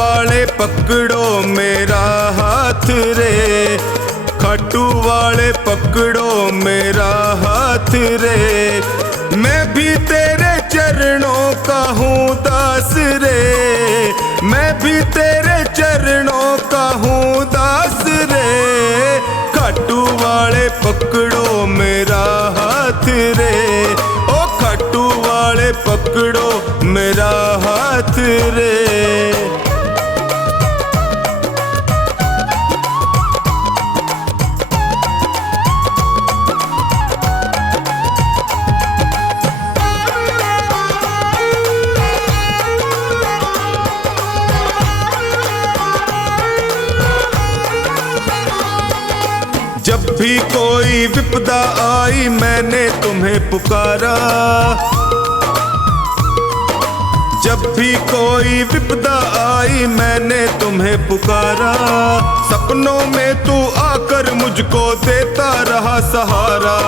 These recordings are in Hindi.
वाले पकड़ो मेरा हाथ रे, खाटू वाले पकड़ो मेरा हाथ रे। मैं भी तेरे चरणों का हूँ दास रे, मैं भी तेरे चरणों का हूँ दास रे। खाटू वाले पकड़ो मेरा हाथ रे, ओ खाटू वाले पकड़ो मेरा हाथ रे। जब भी कोई विपदा आई मैंने तुम्हें पुकारा, जब भी कोई विपदा आई मैंने तुम्हें पुकारा। सपनों में तू आकर मुझको देता रहा सहारा,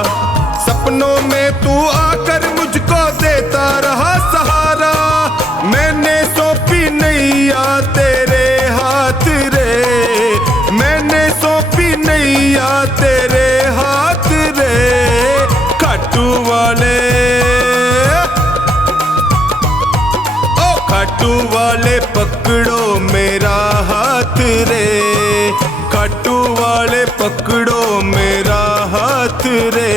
सपनों में तू आकर मुझको देता रहा सहारा। मैंने सौंपी नैया तेरे हाथ रे, मैंने सौंपी नैया तेरे हाथ रे। खाटू वाले, ओ खाटू वाले पकड़ो मेरा हाथ रे, खाटू वाले पकड़ो मेरा हाथ रे।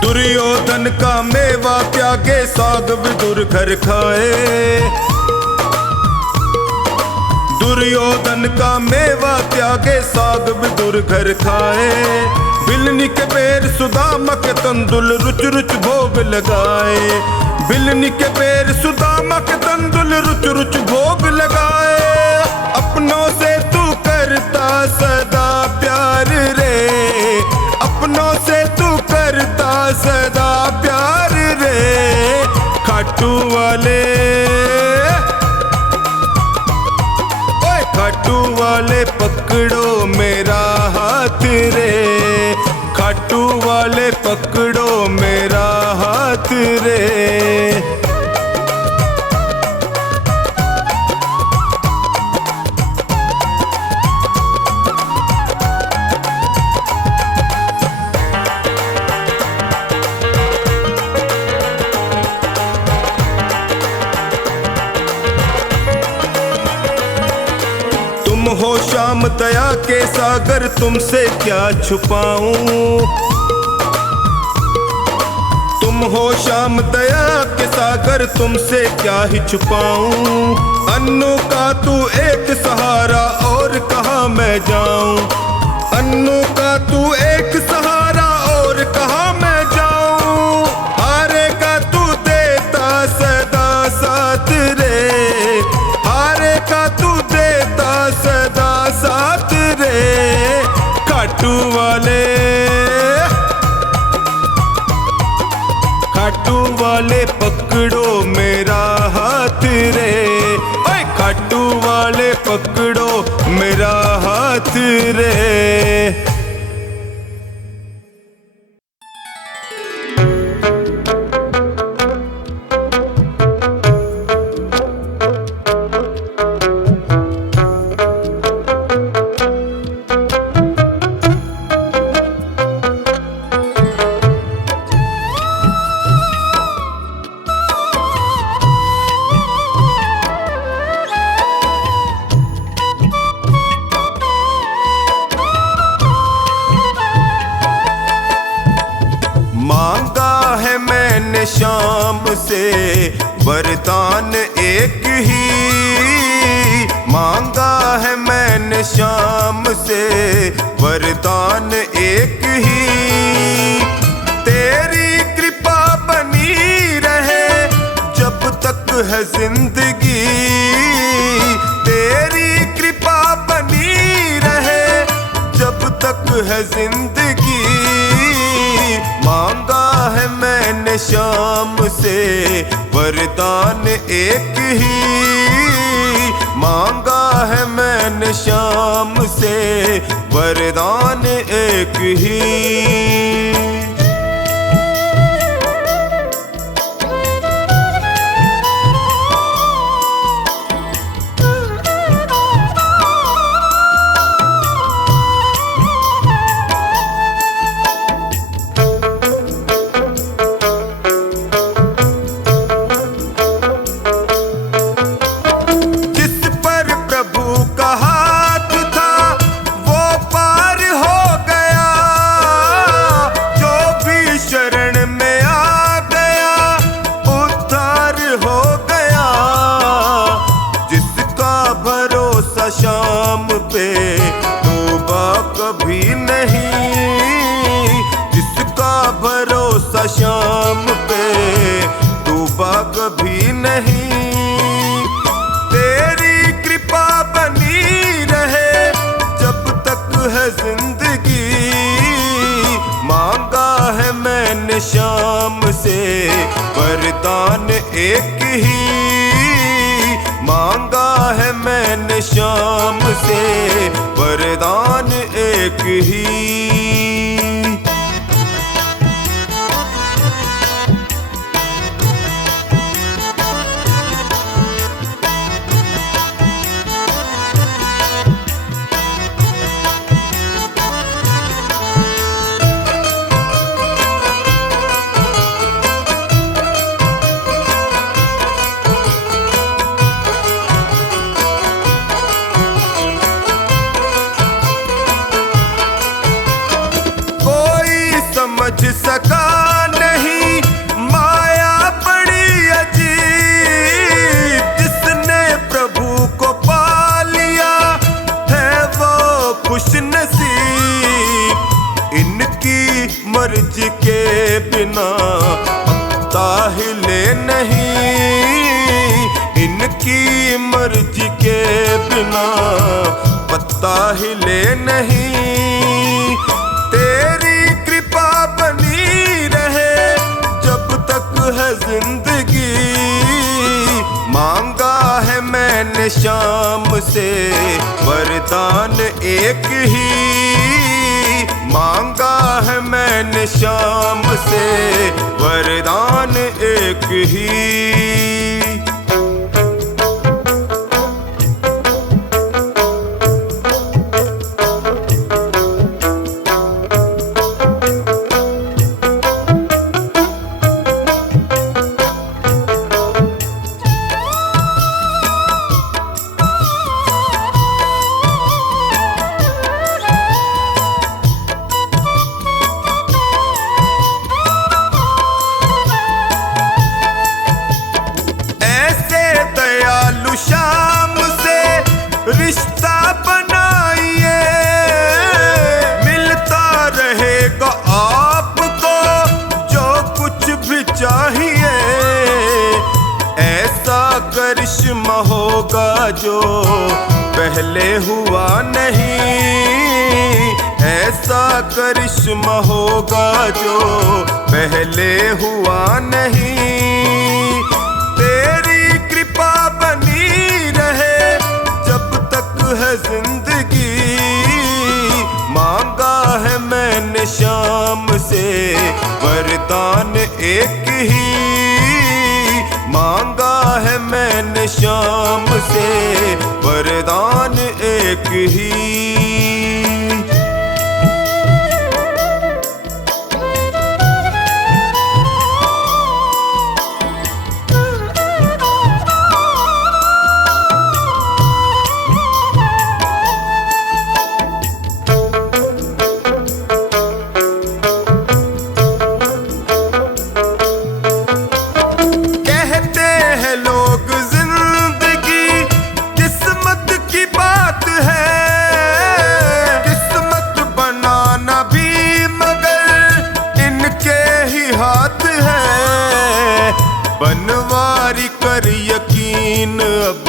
दुर्योधन का मेवा त्यागे साग विदुर घर खाए, दुर्योधन का मेवा त्यागे साग विदुर घर खाए। बिलनी के पैर सुदामा के तंदुल रुच रुच भोग लगाए, बिलनी के पैर सुदामा के तंदुल रुच रुच भोग लगाए। अपनों से तू करता सदा प्यार रे, अपनों से तू करता सदा प्यार रे। खाटू वाले, ओए खाटू वाले पकड़ो मेरा हाथ रे, खाटू वाले पकड़ो मेरा हाथ रे। हो श्याम दया के सागर तुमसे क्या छुपाऊं, तुम हो श्याम दया के सागर तुमसे क्या ही छुपाऊं। अन्नू का तू एक सहारा और कहाँ मैं जाऊं, अन्नू का तू एक सहारा और कहाँ मैं जाऊं। हारे का तू देता सदा साथ रे, हारे का तू देता सदा साथ रे। खाटू वाले, खाटू वाले पकड़ो मेरा हाथ रे, ओए खाटू वाले पकड़ो मेरा हाथ रे। शाम से वरदान एक ही मांगा है मैंने, शाम से वरदान एक ही। तेरी कृपा बनी रहे जब तक है जिंदगी, तेरी कृपा बनी रहे जब तक है जिंदगी। मांगा है मैंने शाम से वरदान एक ही, मांगा है मैंने शाम से वरदान एक ही। शाम पे तौबा कभी नहीं, जिसका भरोसा शाम पे तौबा कभी नहीं। तेरी कृपा बनी रहे जब तक है जिंदगी, मांगा है मैंने शाम से वरदान एक ही, मांगा है मैंने शाम से वरदान एक ही। समझ सका नहीं माया बड़ी अजीब, जिसने प्रभु को पा लिया है वो खुश नसीब। इनकी मर्जी के बिना पत्ता हिले नहीं, इनकी मर्जी के बिना पत्ता हिले नहीं। तेरी कृपा बनी रहे जब तक है जिंदगी, मांगा है मैंने शाम से वरदान एक ही, मांगा है मैंने शाम से वरदान एक ही। शाम से रिश्ता बनाइए, मिलता रहेगा आपको जो कुछ भी चाहिए। ऐसा करिश्मा होगा जो पहले हुआ नहीं, ऐसा करिश्मा होगा जो पहले हुआ नहीं। तेरी कृपा बनी रहे जब तक है जिंदगी, मांगा है मैंने शाम से वरदान एक ही, मांगा है मैंने शाम से वरदान एक ही। बनवारी कर यकीन अब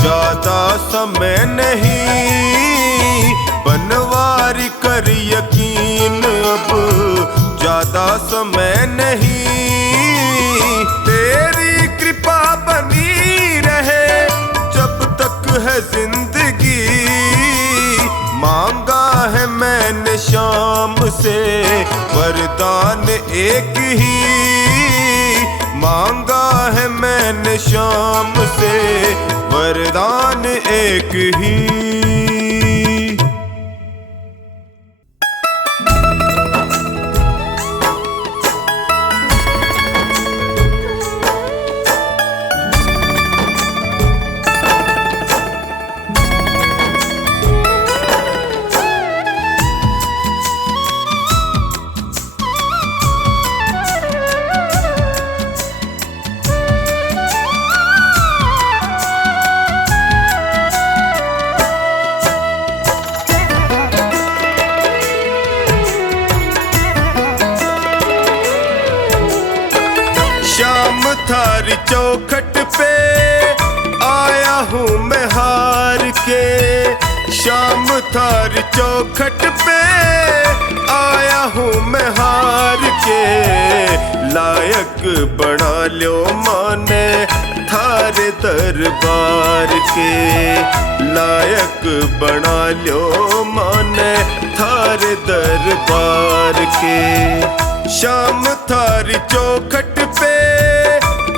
ज्यादा समय नहीं, बनवारी कर यकीन अब ज्यादा शाम से, वरदान एक ही मांगा है मैंने शाम से, वरदान एक ही। शाम थारी चौखट पे आया हूँ मैं हार के, शाम थारी चौखट पे आया हूँ मैं हार के, लायक बना लो माने थारे दरबार के, लायक बना लो माने थारे दरबार के। शाम थारी चौखट पे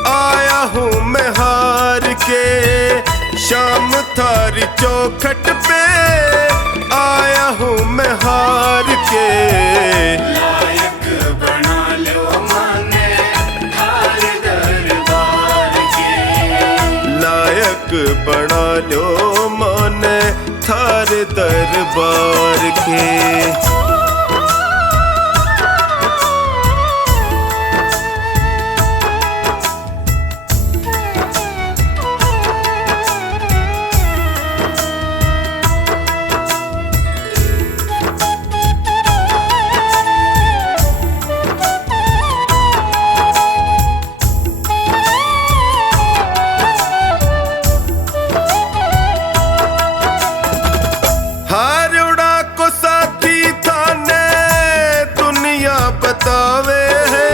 आया हूँ मैं हार के, शाम थारी चौखट पे आया हूँ मैं हार के, लायक बना लो माने थारे दरबार के, लायक बना लो माने थारे दरबार के। बतावे है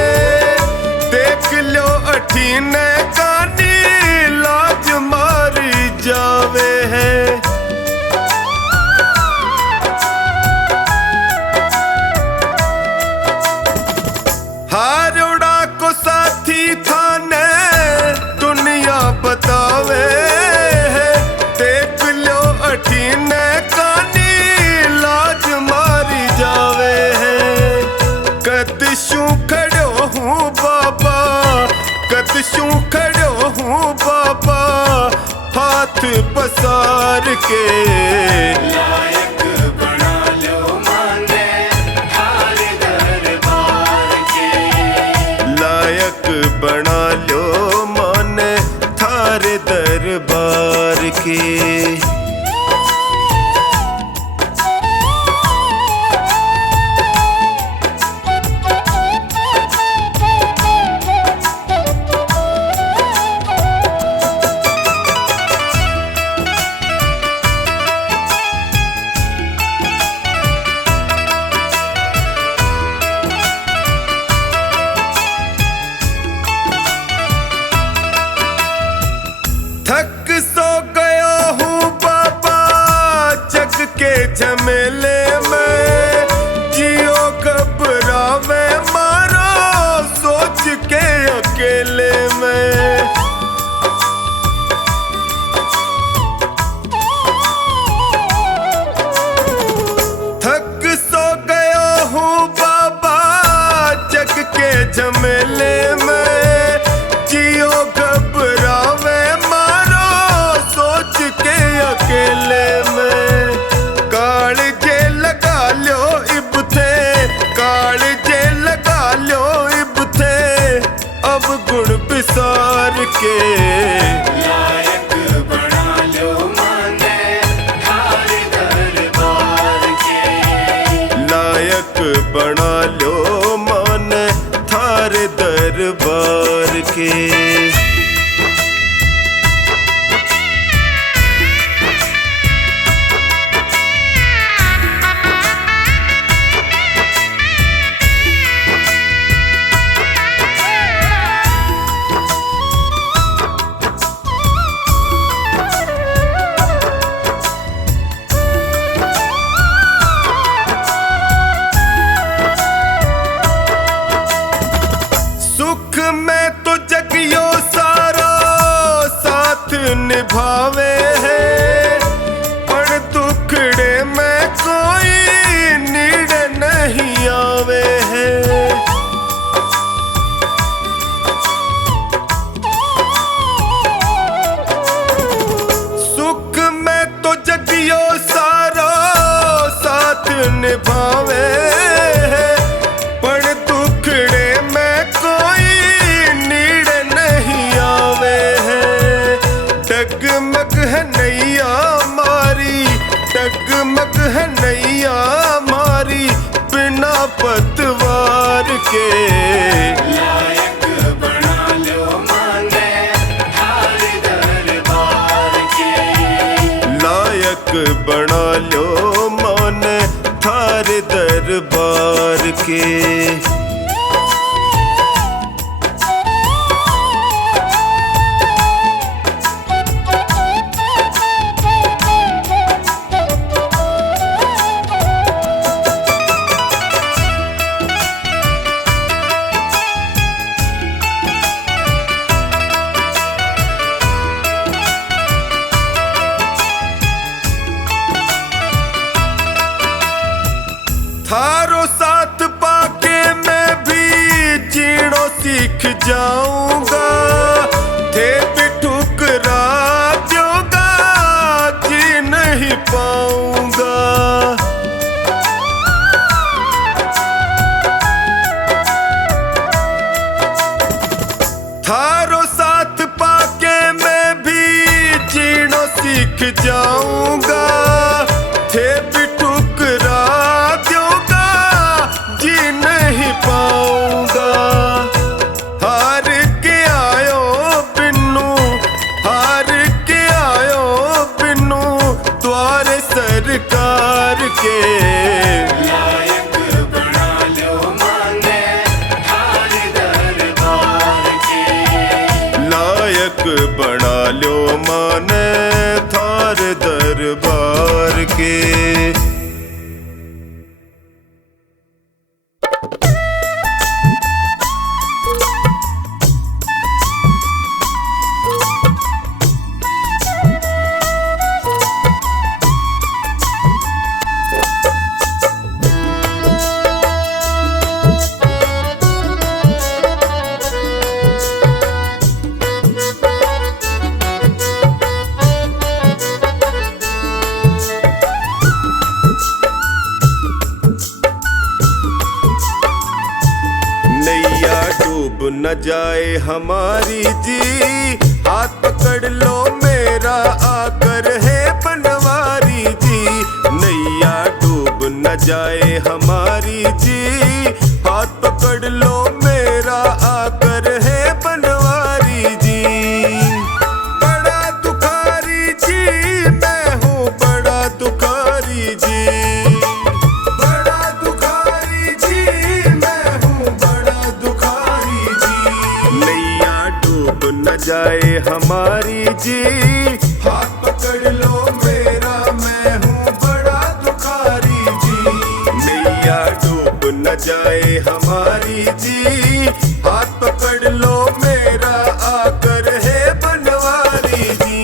देख लो अठीने कानी लाज मारी जावे है, हारोड़ा को साथी थाने दुनिया बतावे है, देख लो अठीने कानी लाज मारी जावे है। कदशू खड़ो हूँ बाबा, कदशू खड़ो हूँ बाबा, हाथ पसार के, लायक बना लो माने थारे दरबार के, लायक बना लो माने थारे दरबार के। थक सो गया हूँ बाबा जग के झमेले में, जियो घबरावे मारो सोच के अकेले में, थक सो गया हूँ बाबा जग के झमेले में, जियो घबरावे सोच के अकेले में, काल जे लगा लो इब थे, काल जे लगा लो इब थे, अब गुण बिसार के, लायक बना लो माने थारे दरबार के, लायक बना लो माने थारे दरबार के। निभावे पण दुखड़े में कोई नीड़ नहीं आवे है। डगमग है नैया मारी, डगमग है नैया मारी बिना पतवार के। लायक बना लो माने थारे दरबार के। लायक बना लो माने थारे दरबार के। थारो साथ पाके मैं भी जीणो सीख जाऊंगा। थे भी ठुकरा दोगा जी नहीं पाऊंगा। थारो साथ पाके मैं भी जीणो सीख जाऊंगा। थे भी ठुकरा दोगा जी नहीं पाऊंगा। हार के आयो बिन्नू, हार के आयो बिन्नू द्वारे सरकार के। लायक बना लो माने थारे दरबार के। लायक बना लो माने थार दरबार के। नैया डूब न जाए हमारी जी, हाथ पकड़ लो मेरा आकर है बनवारी जी। नैया डूब न जाए हमारी जी, हाथ पकड़ लो मेरा आकर है बनवारी जी। बड़ा दुखारी जी मैं हूँ, बड़ा दुखारी जी। बड़ा दुखारी जी मैं हूँ, बड़ा दुखारी जी। नैया डूब न जाए हमारी जी, हाथ पकड़ लो मेरा मैं हूँ बड़ा दुखारी जी। नैया डूब न जाए हमारी जी, हाथ पकड़ लो मेरा आकर है बनवारी जी।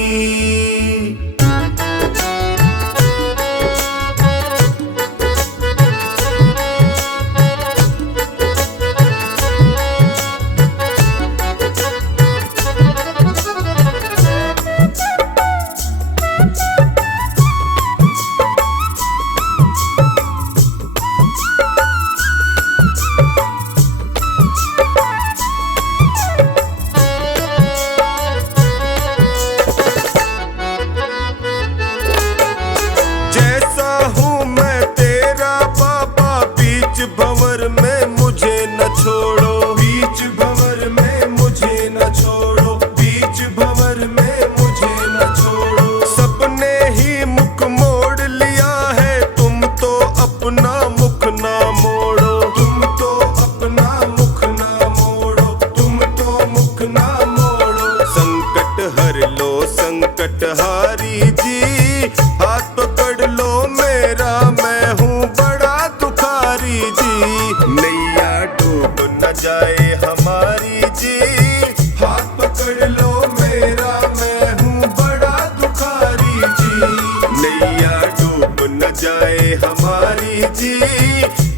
जैसा हूँ मैं तेरा बाबा, बीच भंवर में मुझे न छोड़ो। बीच भंवर में मुझे न छोड़ो, बीच भंवर में मुझे न छोड़ो। सबने ही मुख मोड़ लिया है, तुम तो अपना मुख ना मोड़ो। तुम तो अपना मुख ना मोड़ो, तुम तो मुख ना मोड़ो। संकट हर लो संकट हारी जी, हाथ पकड़ लो मेरा मैं हूँ बड़ा दुखारी जी। नैया डूब न जाए हमारी जी, हाथ पकड़ लो मेरा मैं हूँ बड़ा दुखारी जी। नैया डूब न जाए हमारी जी,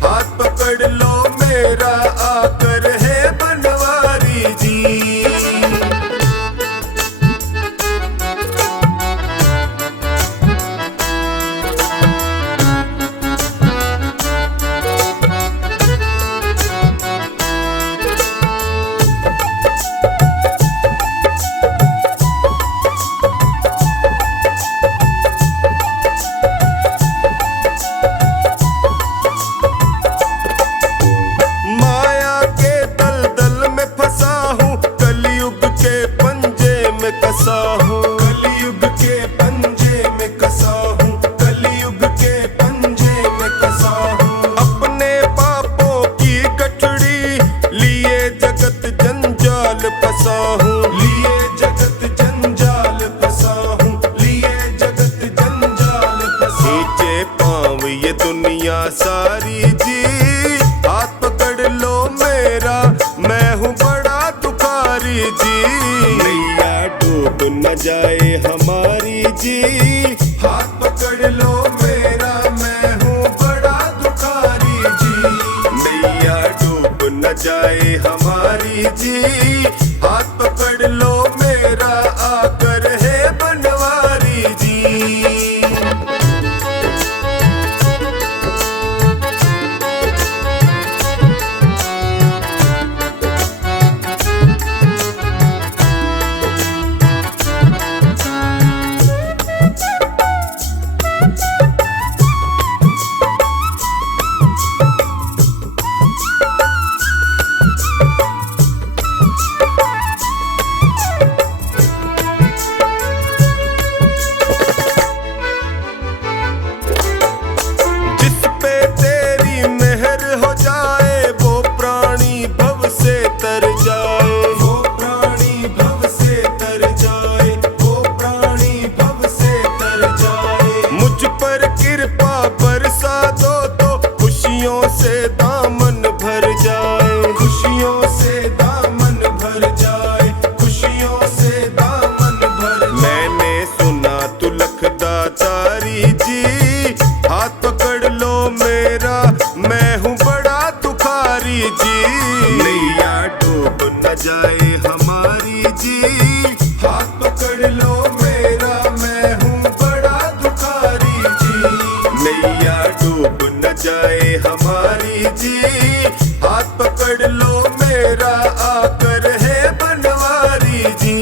हाथ पकड़ लो मेरा आकर है बनवारी जी। जाए हमारी जी। हाथ पकड़ लो मेरा, मैं हूँ बड़ा दुखारी जी। नैया डूब न जाए हमारी जी। हाथ पकड़ लो मेरा, आकर है बनवारी जी। जाए हमारी जी। हाथ पकड़ लो मेरा, मैं हूँ बड़ा दुखारी जी। नैया डूब न जाए हमारी जी। हाथ पकड़ लो मेरा, आकर है बनवारी जी।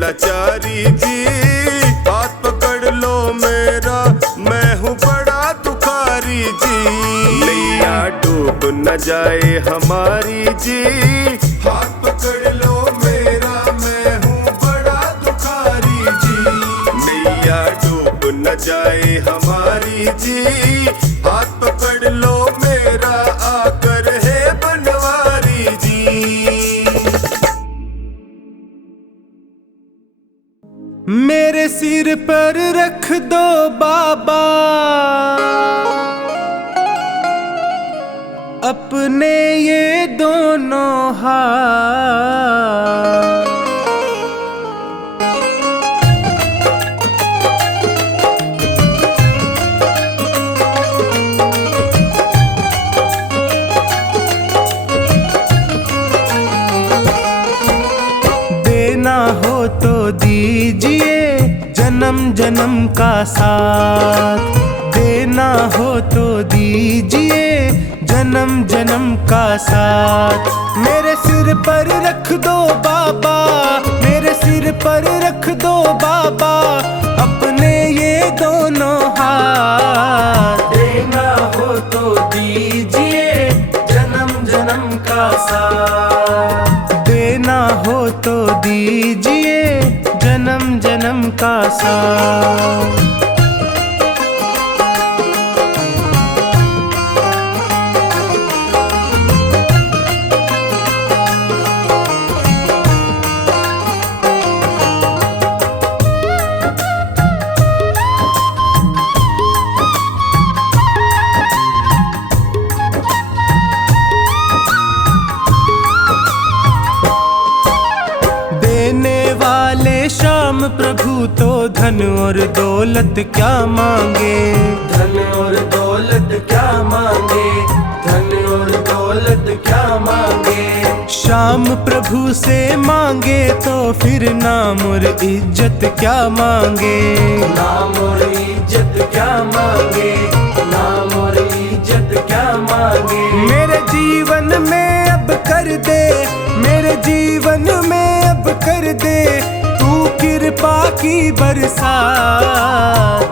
लाचारी जी। हाथ पकड़ लो मेरा, मैं हूँ बड़ा दुखारी जी। नैया डूब न जाए हमारी जी। हाथ पकड़ लो मेरा, मैं हूँ बड़ा दुखारी जी। नैया डूब न जाए हमारी जी। हाथ पकड़ लो मेरा, आकर है बनवारी जी। मेरे सिर पर रख दो बाबा अपने ये दोनों हाथ। देना हो तो दीजिए जन्म जन्म का साथ। देना हो तो दीजिए जन्म जन्म का साथ। मेरे सिर पर रख दो बाबा, मेरे सिर पर रख दो बाबा अपने ये दोनों हाथ। देना हो तो दीजिए जन्म जन्म का साथ। देना हो तो दीजिए जन्म जन्म का साथ। श्याम प्रभु तो धन और दौलत क्या मांगे। धन और दौलत क्या मांगे। धन और दौलत क्या मांगे। श्याम प्रभु से मांगे तो फिर नाम और इज्जत क्या मांगे। नाम और इज्जत क्या मांगे। नाम और इज्जत क्या मांगे। मेरे जीवन में अब कर दे, मेरे जीवन में अब कर दे तू कृपा की बरसा।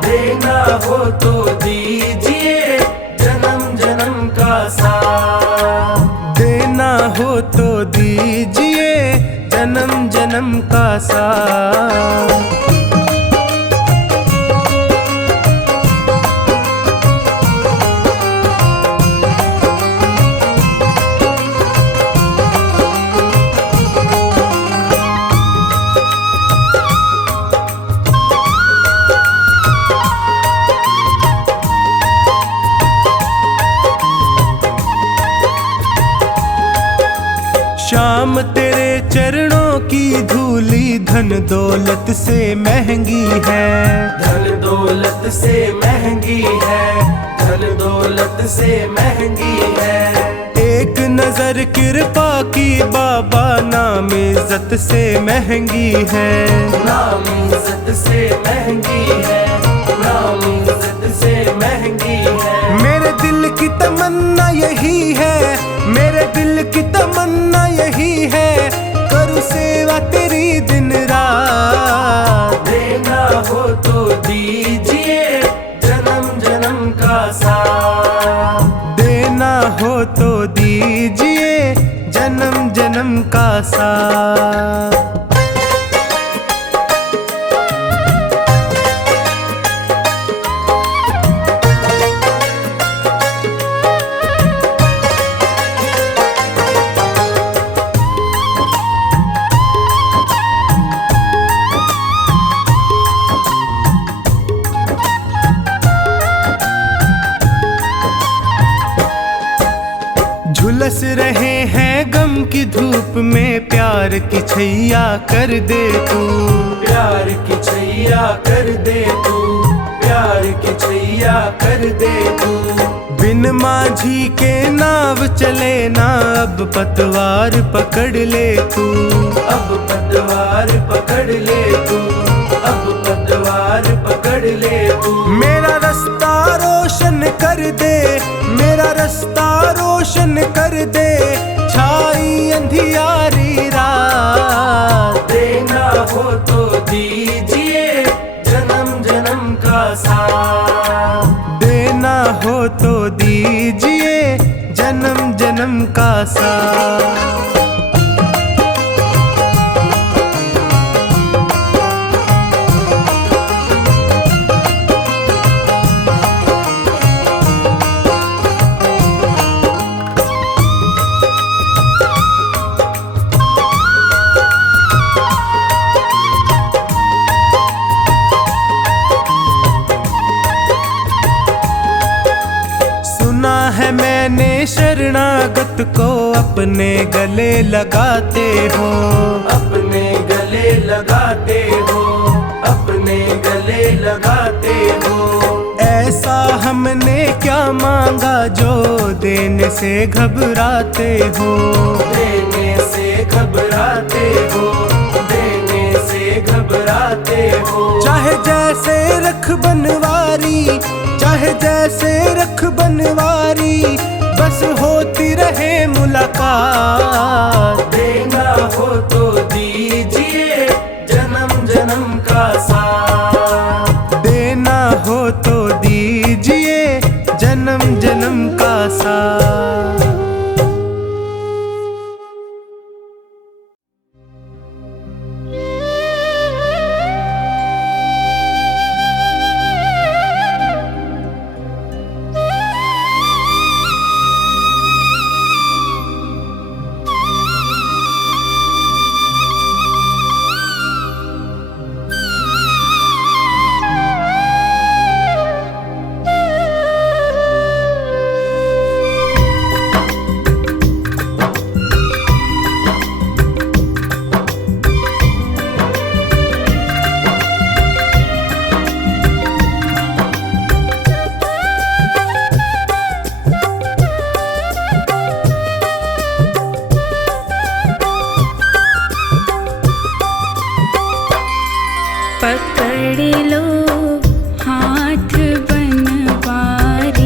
देना हो तो दीजिए जन्म जन्म का साथ, देना हो तो दीजिए जन्म जन्म का साथ। श्याम तेरे चरणों की धूली धन दौलत से महंगी है, धन दौलत से महंगी है, धन दौलत से महंगी है। एक नजर कृपा की बाबा नाम इज्जत से महंगी है, नाम इज्जत से महंगी है, नाम इज्जत से महंगी है। मेरे दिल की तमन्ना यही है, मेरे दिल की तमन्ना यही है करूँ सेवा तेरी दिन रात। देना हो तो दीजिए जन्म जन्म का साथ, देना हो तो दीजिए जन्म जन्म का साथ। झुलस रहे हैं गम की धूप में प्यार की छैया कर दे तू, प्यार की छैया कर दे तू, प्यार की छैया कर दे तू। बिन माझी के नाव चले ना अब पतवार पकड़ ले तू, अब पतवार पकड़ ले तू, अब पतवार पकड़ ले तू। मेरा रास्ता रोशन कर दे, मेरा रास्ता रोशन कर दे छाई अंधियारी रात। देना हो तो दीजिए जन्म जन्म का साथ, देना हो तो दीजिए जन्म जन्म का साथ। है मैंने शरणागत को अपने गले लगाते हो, अपने गले लगाते हो, अपने गले लगाते हो। ऐसा हमने क्या मांगा जो देने से घबराते हो, देने से घबराते हो, देने से घबराते हो। चाहे जैसे रख बनवारी, चाहे जैसे रख बनवारी बस होती रहे मुलाकात। देना हो तो दीजिए जन्म जन्म का साथ, देना हो तो दीजिए जन्म जन्म का साथ। पकड़ लो हाथ बनवारी,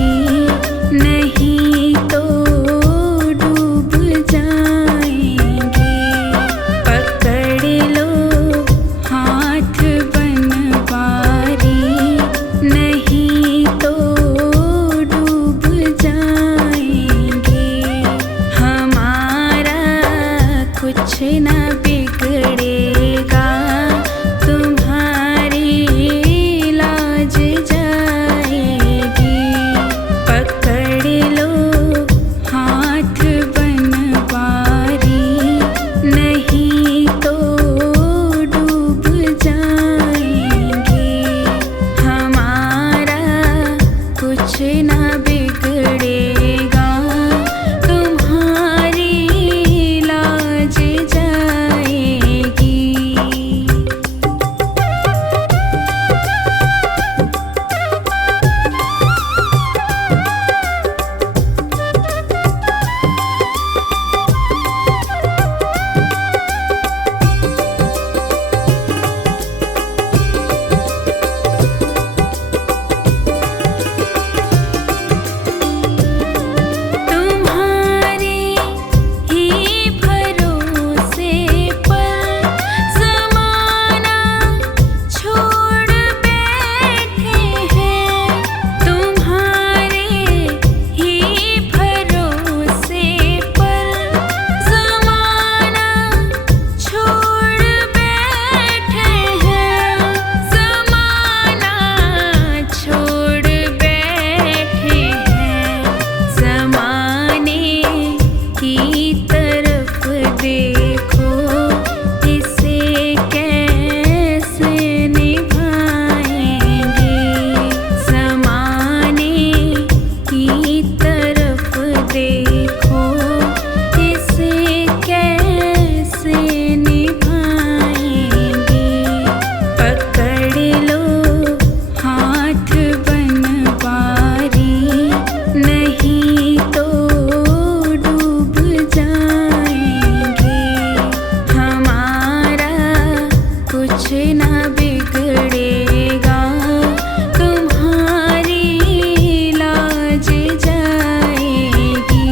कुछ ना बिगड़ेगा, तुम्हारी लाज जाएगी।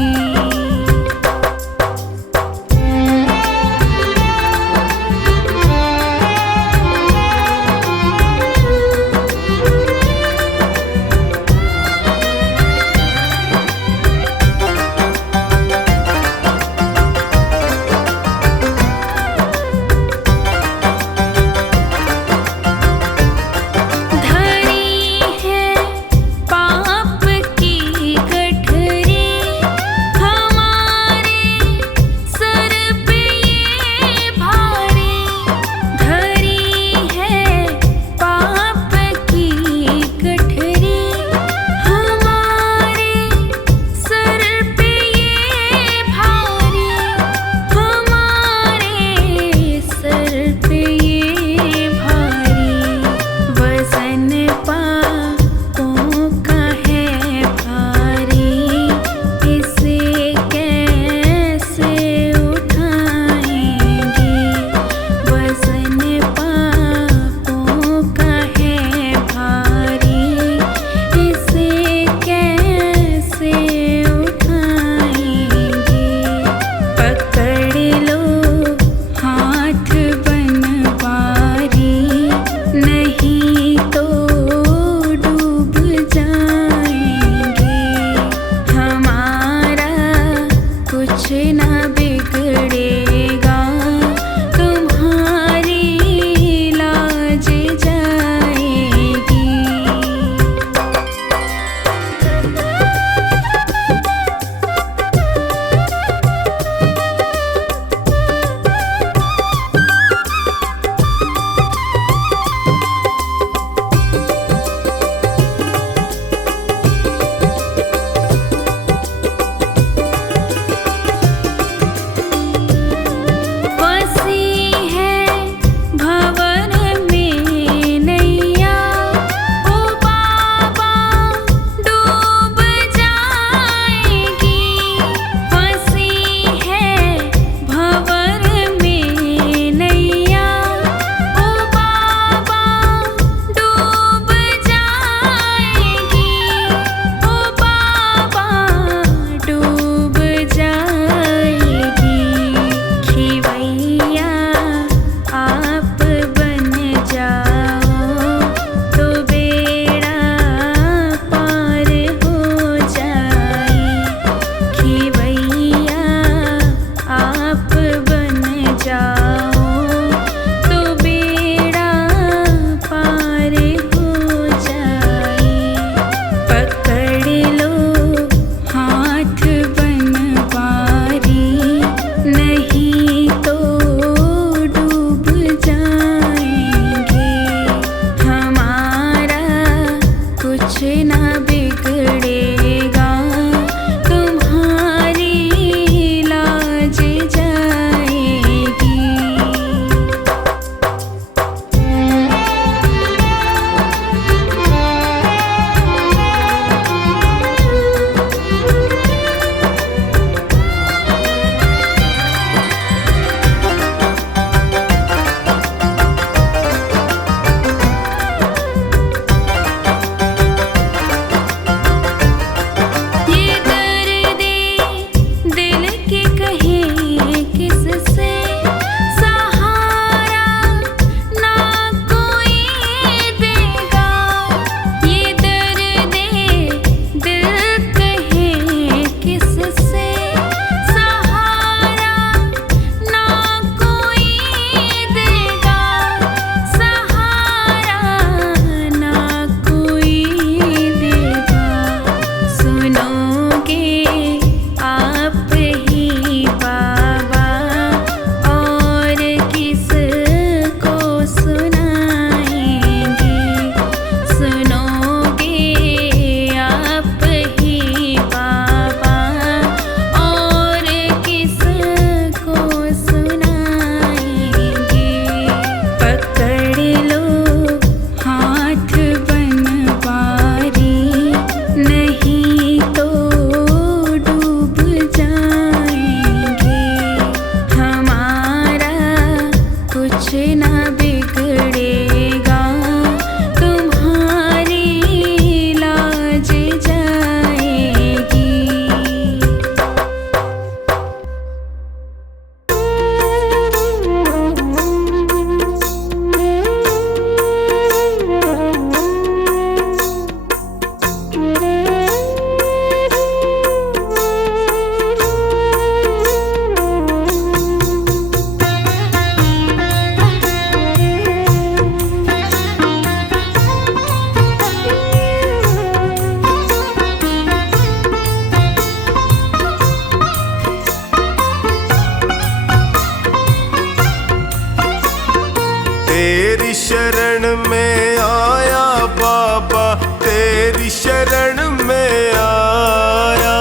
तेरी शरण में आया बाबा, तेरी शरण में आया।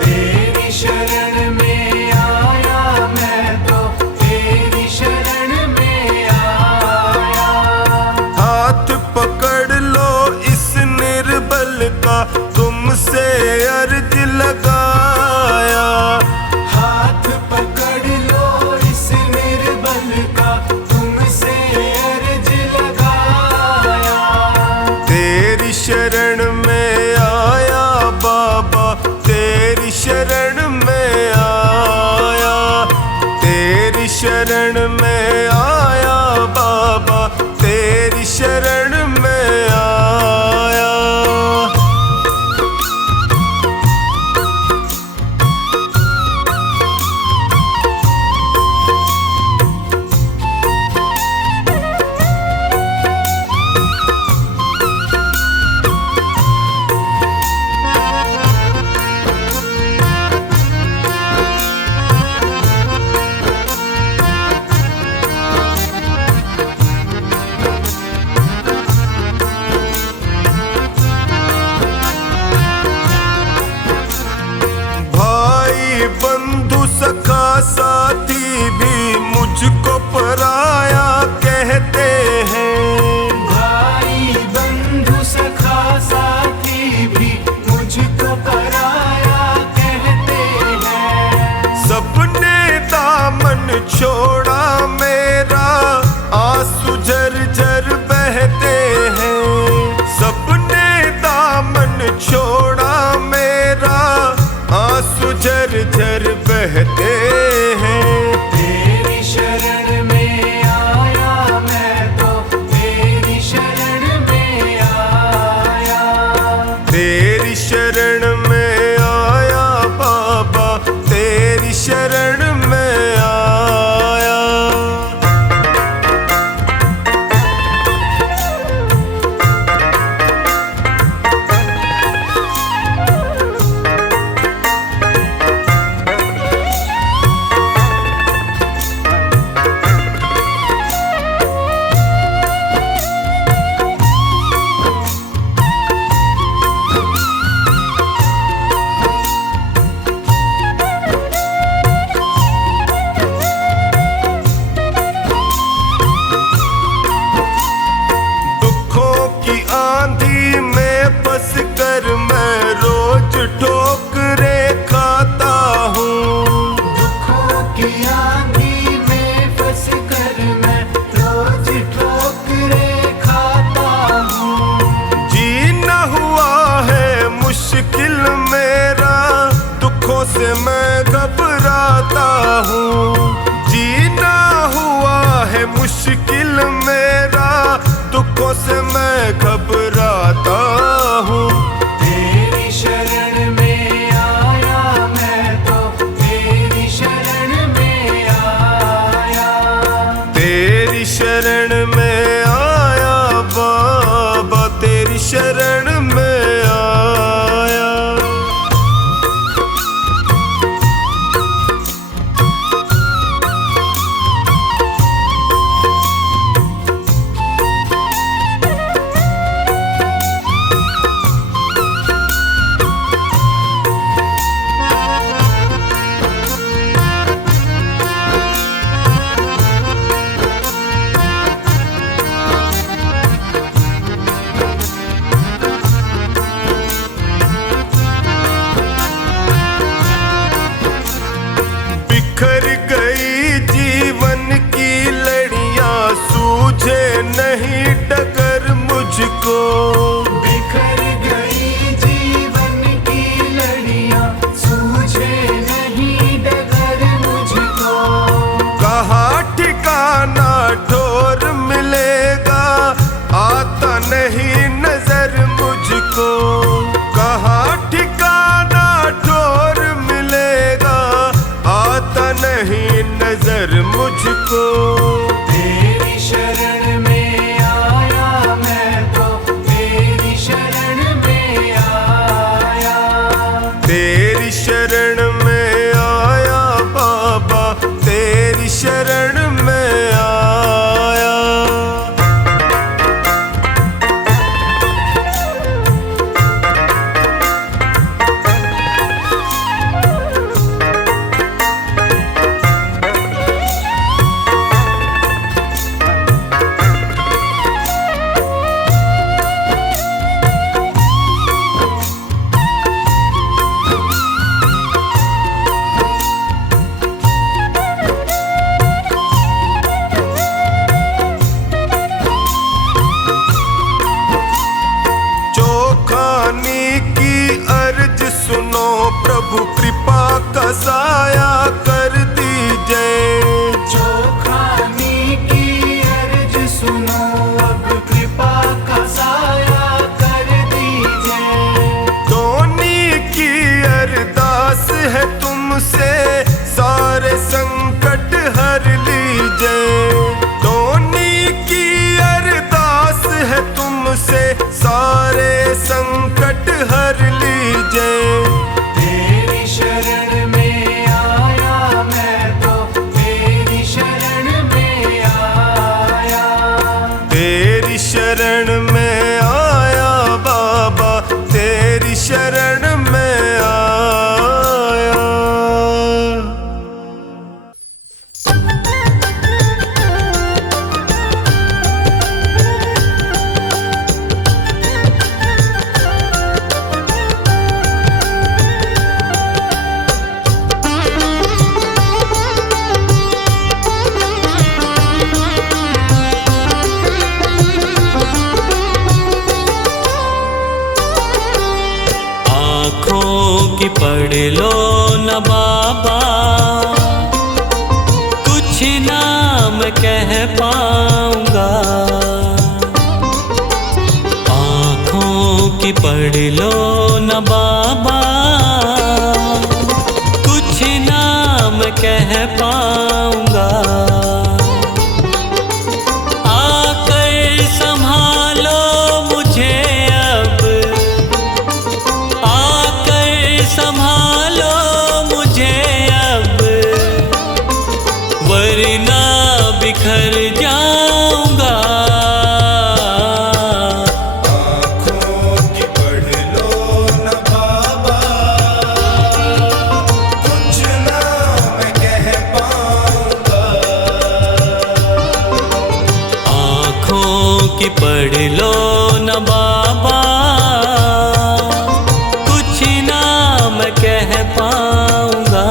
तेरी शरण में आया मैं तो, तेरी शरण में आया। हाथ पकड़ लो इस निर्बल का, तुमसे अर्ज लगाया। हाथ पकड़ लो इस निर्बल का, तुमसे अर्ज लगाया। तेरी शरण में आया बाबा, तेरी शरण में आया। तेरी शरण में आया बाबा, तेरी शरण में आया। बंधु सखा साथी भी मुझको पराया कहते हैं। भाई बंधु सखा साथी भी मुझको पराया कहते हैं। सबने दामन छोड़ा मेरा, आंसू झरझर बहते हैं। सबने दामन छोड़ा मेरा, आंसू झरझर बहते हैं। तेरी शरण में आया मैं तो, तेरी शरण में आया। तेरी शरण में आया बाबा, तेरी शरण में आया। आंधी में फंस कर मैं रोज ठोकरे खाता हूँ। दुखों की आंधी में फंस कर मैं रोज ठोकरे खाता हूँ। जीना हुआ है मुश्किल मेरा, दुखों से मैं घबराता हूँ। जीना हुआ है मुश्किल मेरा, दुखों से मैं घबराता हूँ। तेरी शरण में आया मैं तो, तेरी शरण में आया। तेरी शरण में आया बाबा, तेरी शरण में आया। शरण में आया बाबा, तेरी शरण में आया। कि पढ़ लो न बाबा, कुछ ना मैं कह पाऊंगा। आँखों की पढ़ लो न बाबा, कुछ ना मैं कह पाऊंगा। आकर संभालो मुझे अब, संभालो मुझे अब, वरना बिखर जाऊंगा। आँखों की पढ़ लो न बाबा, कुछ ना मैं कह पाऊंगा। आँखों की पढ़ लो न बाबा, मैं कह पाऊंगा।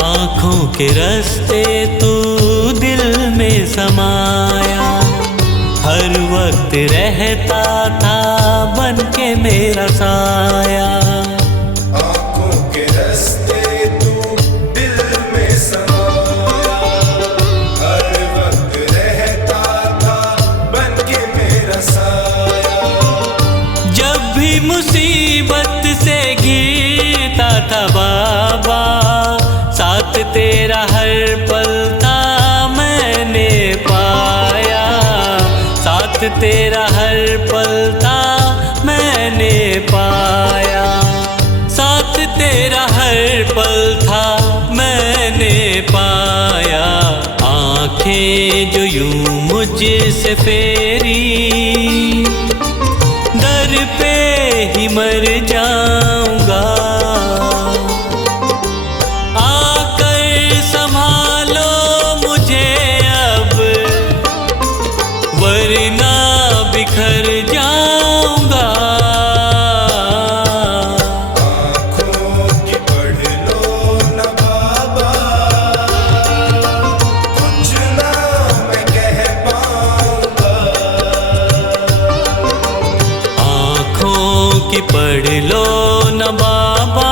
आँखों के रास्ते तू दिल में समाया, हर वक्त रहता था बन के मेरा साया। आँखों के रास्ते तू दिल में समाया, हर वक्त रहता था बन के मेरा साया। जब भी मुसीबत से घिरता था बाबा, साथ तेरा हर पल था मैंने पाया। साथ तेरा हर पल था मैंने पाया। साथ तेरा हर पल था मैंने पाया। आँखें जो यूं मुझसे फेरी, दर पे ही मर जाऊंगा। संभालो मुझे अब, वरना बिखर जाऊंगा। आँखों की पढ़ लो न बाबा, कुछ ना मैं कह पाऊंगा। आँखों की पढ़ लो न बाबा,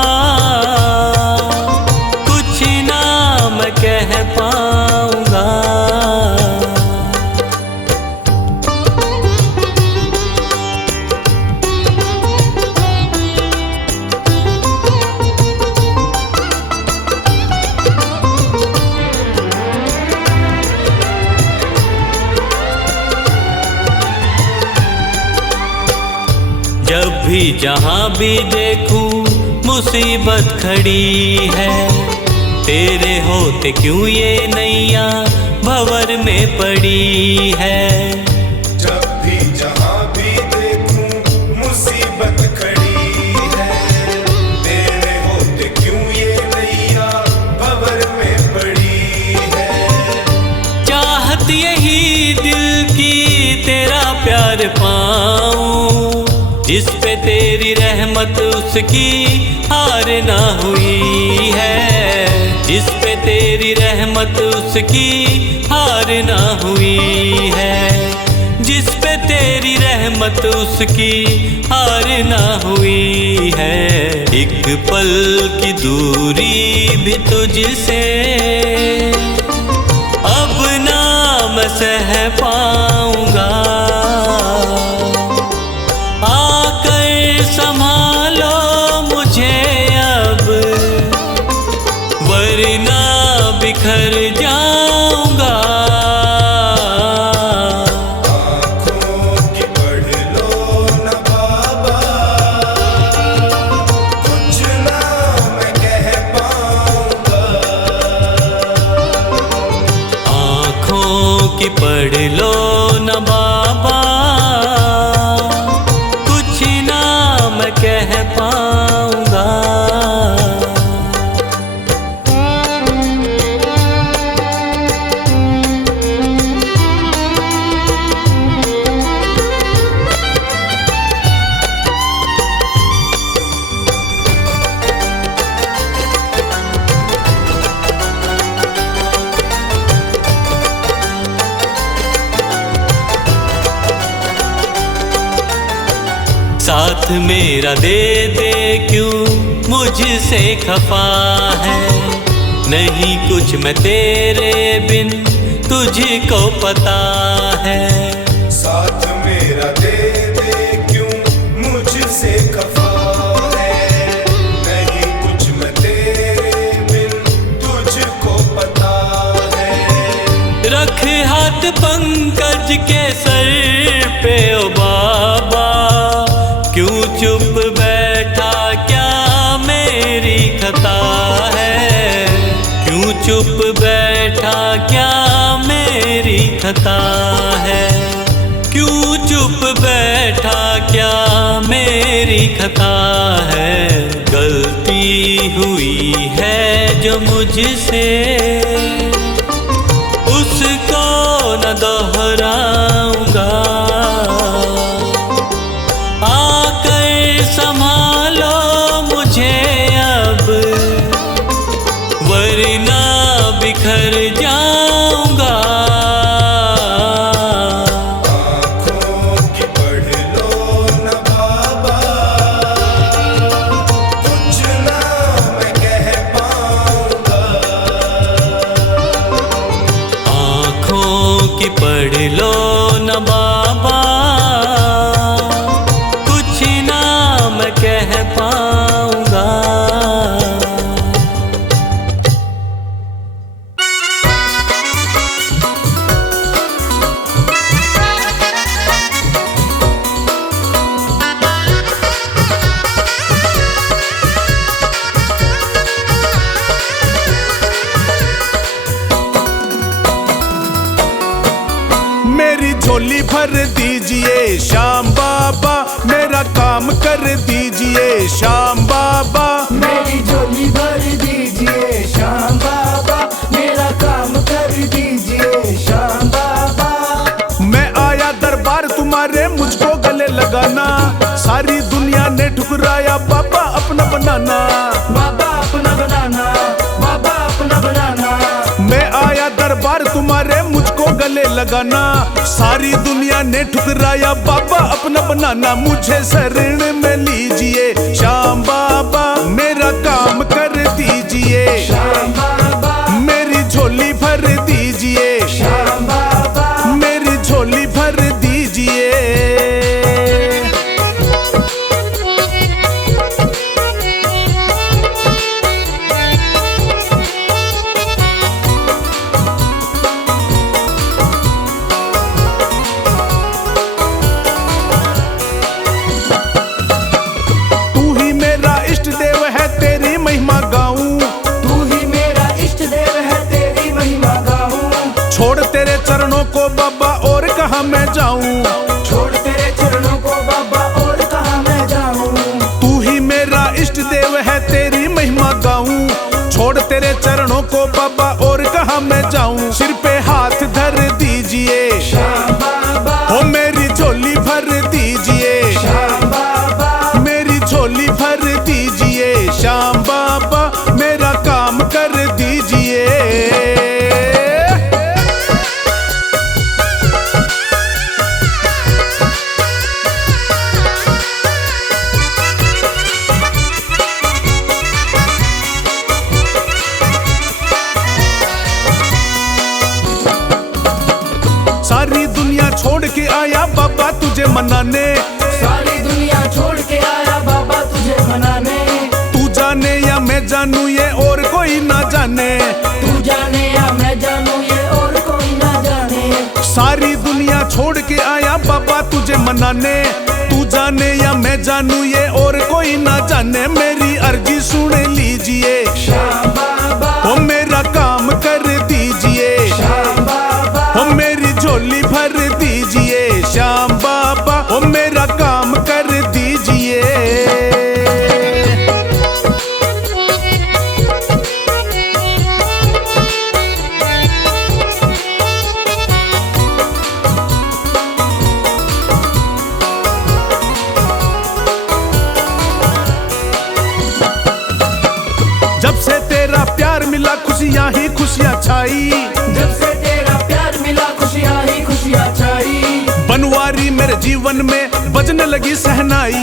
मैं कह पाऊंगा। जब भी जहां भी देखूं मुसीबत खड़ी है, तेरे होते क्यों ये नैया भंवर में पड़ी है। जब भी जहां भी देखूं मुसीबत खड़ी है, तेरे होते क्यों ये नैया भंवर में पड़ी है। चाहत यही दिल की तेरा प्यार पाऊं, जिस पे तेरी रहमत उसकी हार ना हुई है। जिस पे तेरी रहमत उसकी हार ना हुई है। जिस पे तेरी रहमत उसकी हार ना हुई है। एक पल की दूरी भी तुझसे अब ना मैं सह पाऊंगा। आकर संभाल पढ़ लो न बाबा, कुछ ना मैं कह पाऊंगा। साथ मेरा दे दे क्यों मुझसे खफा है, नहीं कुछ मैं तेरे बिन तुझको पता है। साथ मेरा दे दे क्यों मुझसे खफा है, नहीं कुछ मैं तेरे बिन तुझको पता है। रख हाथ पंकज के सर पे ओ बाबा, क्यों चुप बैठा क्या मेरी खता है, क्यों चुप बैठा क्या मेरी खता है, क्यों चुप बैठा क्या मेरी खता है। गलती हुई है जो मुझसे उसको न दोहराऊंगा। संभालो मुझे अब, वरना बिखर जाऊंगा। आँखों की पढ़ लो न बाबा, कुछ ना मैं कह पाऊंगा। आँखों की पढ़ लो न बाबा, कह पाऊंगा। मेरी झोली भर दीजिए श्याम बाबा, मेरा काम कर दीजिए श्याम बाबा। मेरी झोली भर दीजिए श्याम बाबा, मेरा काम कर दीजिए श्याम बाबा। मैं आया दरबार तुम्हारे, मुझको गले लगाना, सारी दुनिया ने ठुकराया बाबा अपना बनाना। बाबा अपना बनाना, बाबा अपना बनाना। मैं आया दरबार तुम्हारे, मुझको गले लगाना, सारी दुनिया ने ठुकराया बाबा अपना बनाना। मुझे शरण में लीजिए श्याम बाबा, मेरा काम कर दीजिए श्याम बाबा, मेरी झोली भर दीजिए श्याम बाबा, मेरी झोली भर दीजिए। छोड़ तेरे चरणों को बाबा और कहाँ मैं जाऊं, छोड़ तेरे चरणों को बाबा और कहाँ मैं जाऊं। तू ही मेरा इष्ट देव है, तेरी महिमा गाऊं। छोड़ तेरे चरणों को बाबा और कहाँ मैं जाऊं। सिर पे हाथ धर दीजिए श्याम बाबा, हो मेरी झोली भर दीजिए श्याम बाबा, मेरी झोली भर दीजिए श्याम बाबा, मेरा काम कर दीजिए। सारी दुनिया छोड़ के आया बाबा तुझे मनाने, सारी दुनिया छोड़ के आया बाबा तुझे मनाने। तू जाने या मैं जानू ये और कोई ना जाने, तू जाने या मैं जानू ये और कोई ना जाने। सारी दुनिया छोड़ के आया बाबा तुझे मनाने, तू जाने या मैं जानू ये और कोई ना जाने। मेरी अर्जी सुन लीजिए श्याम बाबा, हो मेरा काम कर दीजिए, श्याम बाबा, हो मेरी झोली प्यार मिला खुशियाँ ही खुशियाँ छाई। जब से तेरा प्यार मिला खुशियाँ ही खुशियाँ छाई। बनवारी मेरे जीवन में बजने लगी सहनाई।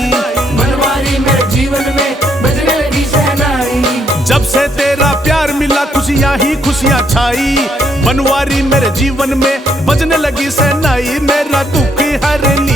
बनवारी मेरे जीवन में बजने लगी शहनाई। जब से तेरा प्यार मिला खुशियाँ ही खुशियाँ छाई। बनवारी मेरे जीवन में बजने लगी सहनाई। मेरा दुख हर ली